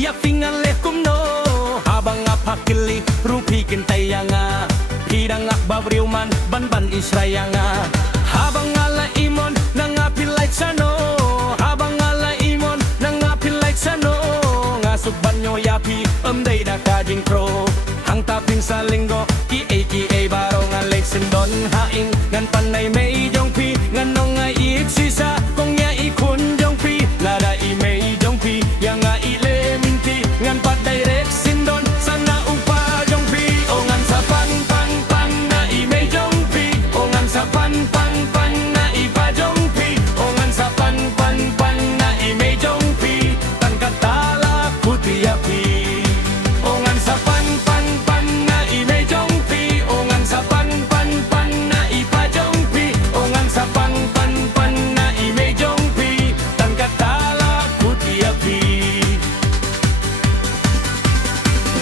ya fingan lekum no habang apakili rupi kintayanga hidang akbabriuman ban israyanga habang ala imon nangapilay sano habang ala imon nangapilay sano ngasuk banyo yapi day na kajing pro hang tapin sa linggo ki baro nga leksindon haing ngan panay may jong pi ngan nong nga iksisa kong ya ikun jong pi lada i may jong pi yang nga ile minti ngan pat direct sindon sana upa jong pi o ngan sa pan na i may jong pi o ngan sa pan na i pa jong pi o ngan sa pan na i may jong pi tan katala puti ya pi o ngan sa pan na i may jong pi o ngan sa pan na i pa jong pi o ngan sa pan na i may jong pi tan katala puti ya pi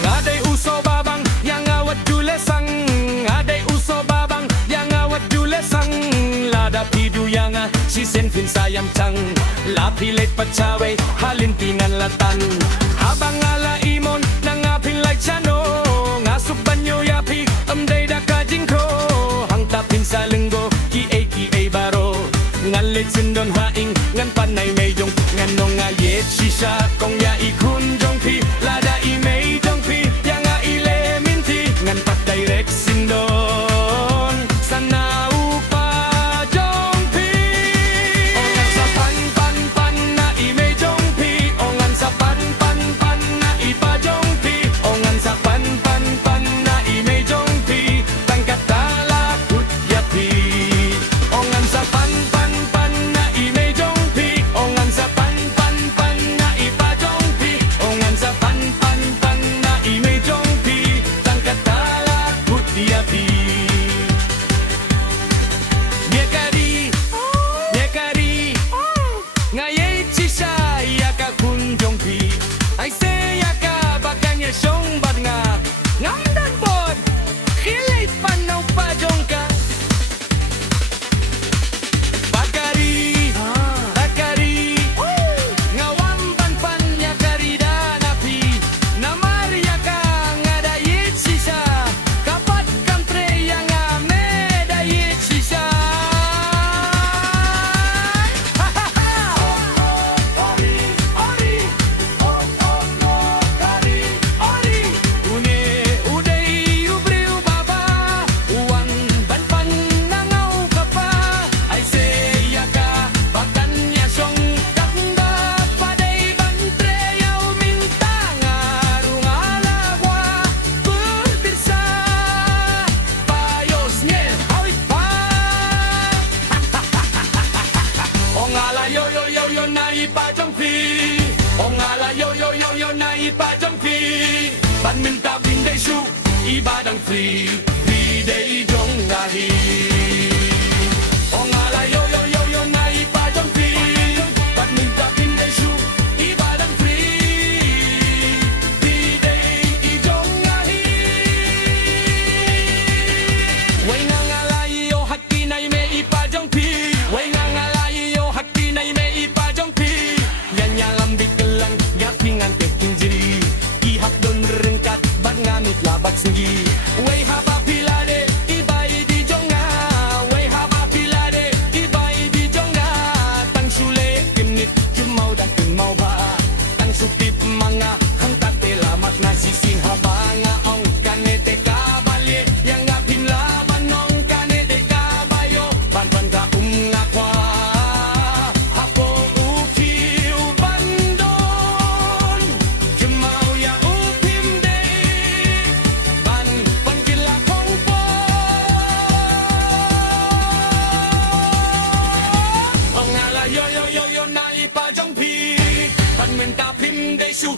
ngaday uso babang yang awat julesang ngaday uso babang yang awat julesang lada pidu yang si senfin sayam chang lapilet pacawe halintingan latan habang ala imon nangapin like chano ngasuk banyo yapi day da kajingko hang tapin sa linggo ki baro ngalit sindon haing ngan panay may jong ngan nong nga yet shisha kong ya ikun jong pi lada i may jong pi yang nga ile minti ngan pat direct sindon sana upa jong pi o ngan sa pan na i may jong pi o ngan sa pan na i pa jong pi o ngan sa pan na i may jong pi tang katala put ya pi o ngan sa pan na i may jong pi o ngan sa pan na i pa jong pi o ngan sa pan na i may jong pi tang katala put ya pi Nyekari ngayay chisha yaka kunjong pi ay se yaka bakanya siyong bad nga ngamdan bod hilay panaw pa jong ka bakari ngawamban pan yakari danapi namarya ka ngadayit sisa kapat kamtre yang medayit sisa Ban minta pinday su ibadang free day jong ngahi ongala yo na ipadang free ban minta pinday su ibadang free day jong ngahi way ngala yo hakki nay me ipadang free way ngala yo hakki nay me ipadang free yan lambik lang yapingan teking jiri ihap don rengkat bat ngamit labat senggi way haba pilade ibai di jonga way haba pilade ibai di jonga tang sule kenit jumau dak mau ba tang sutip manga hang tak telamat nasi sing haba nga ong kanete kabali yang ngapin laban nong kanete kabayo ban ka ngakwa hapo ukiu bandon jumau ya yo na ipa jong pi ban men ta pim day su